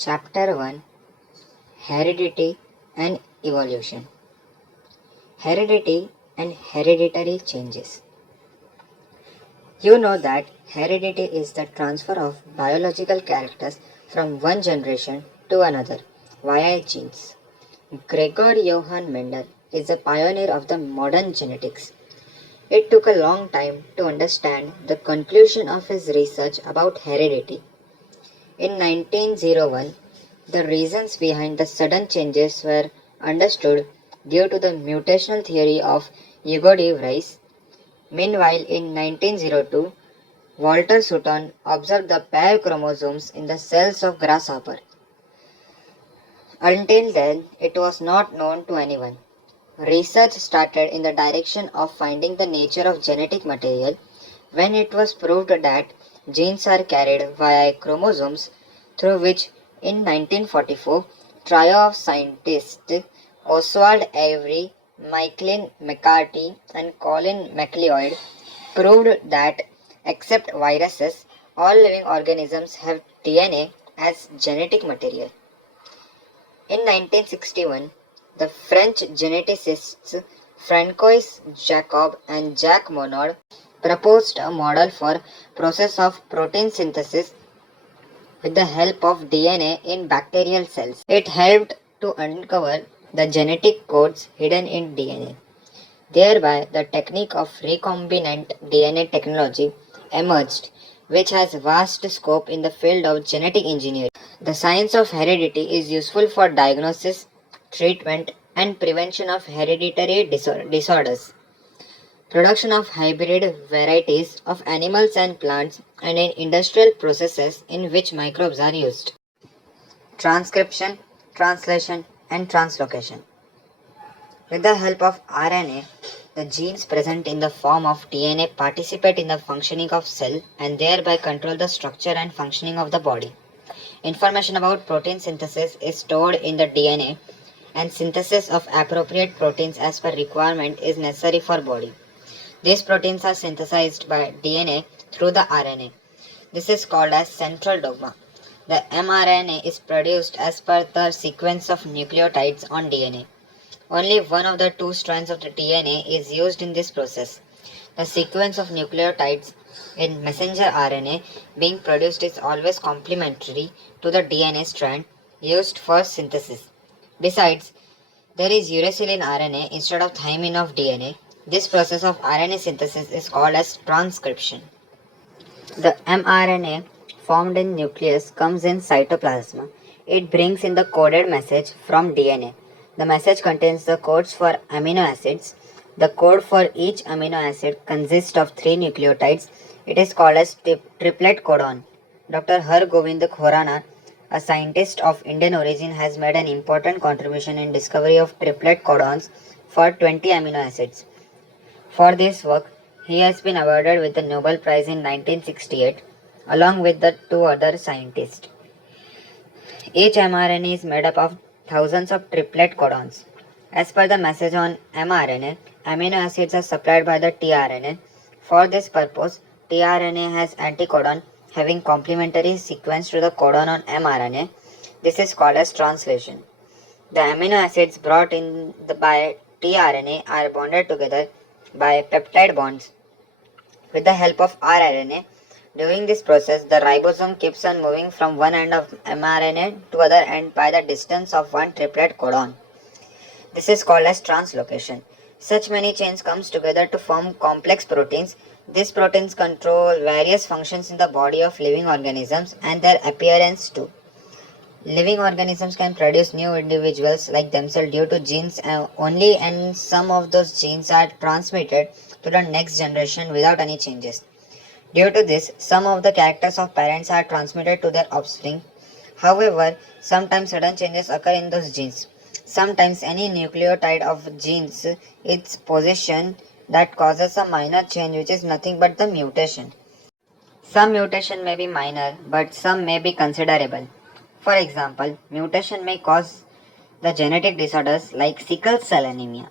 Chapter 1, Heredity and Evolution. Heredity and Hereditary Changes. You know that heredity is the transfer of biological characters from one generation to another via genes. Gregor Johann Mendel is a pioneer of the modern genetics. It took a long time to understand the conclusion of his research about heredity. In 1901, the reasons behind the sudden changes were understood due to the mutational theory of Hugo de Vries. Meanwhile, in 1902, Walter Sutton observed the pair chromosomes in the cells of grasshopper. Until then, it was not known to anyone. Research started in the direction of finding the nature of genetic material when it was proved that genes are carried via chromosomes, through which in 1944 trio of scientists Oswald Avery, Michael McCarthy and Colin MacLeod proved that except viruses, all living organisms have DNA as genetic material. In 1961, the French geneticists Francois Jacob and Jacques Monod proposed a model for process of protein synthesis with the help of DNA in bacterial cells. It helped to uncover the genetic codes hidden in DNA. Thereby, the technique of recombinant DNA technology emerged, which has vast scope in the field of genetic engineering. The science of heredity is useful for diagnosis, treatment, and prevention of hereditary disorders, production of hybrid varieties of animals and plants, and in industrial processes in which microbes are used. Transcription, translation, and translocation. With the help of RNA, the genes present in the form of DNA participate in the functioning of cell and thereby control the structure and functioning of the body. Information about protein synthesis is stored in the DNA, and synthesis of appropriate proteins as per requirement is necessary for body. These proteins are synthesized by DNA through the RNA. This is called as central dogma. The mRNA is produced as per the sequence of nucleotides on DNA. Only one of the two strands of the DNA is used in this process. The sequence of nucleotides in messenger RNA being produced is always complementary to the DNA strand used for synthesis. Besides, there is uracil in RNA instead of thymine of DNA. This process of RNA synthesis is called as transcription. The mRNA formed in nucleus comes in cytoplasm. It brings in the coded message from DNA. The message contains the codes for amino acids. The code for each amino acid consists of 3 nucleotides. It is called as triplet codon. Dr. Har Govind Khorana, a scientist of Indian origin, has made an important contribution in discovery of triplet codons for 20 amino acids. For this work, he has been awarded with the Nobel Prize in 1968 along with the two other scientists. Each mRNA is made up of thousands of triplet codons. As per the message on mRNA, amino acids are supplied by the tRNA. For this purpose, tRNA has anticodon having complementary sequence to the codon on mRNA. This is called as translation. The amino acids brought in by tRNA are bonded together by peptide bonds with the help of rRNA. During this process, the ribosome keeps on moving from one end of mRNA to other end by the distance of one triplet codon. This is called as translocation. Such many chains comes together to form complex proteins. These proteins control various functions in the body of living organisms and their appearance too. Living organisms can produce new individuals like themselves due to genes only, and some of those genes are transmitted to the next generation without any changes. Due to this, some of the characters of parents are transmitted to their offspring. However, sometimes sudden changes occur in those genes. Sometimes any nucleotide of genes its position that causes a minor change, which is nothing but the mutation. Some mutation may be minor, but some may be considerable. For example, mutation may cause the genetic disorders like sickle cell anemia.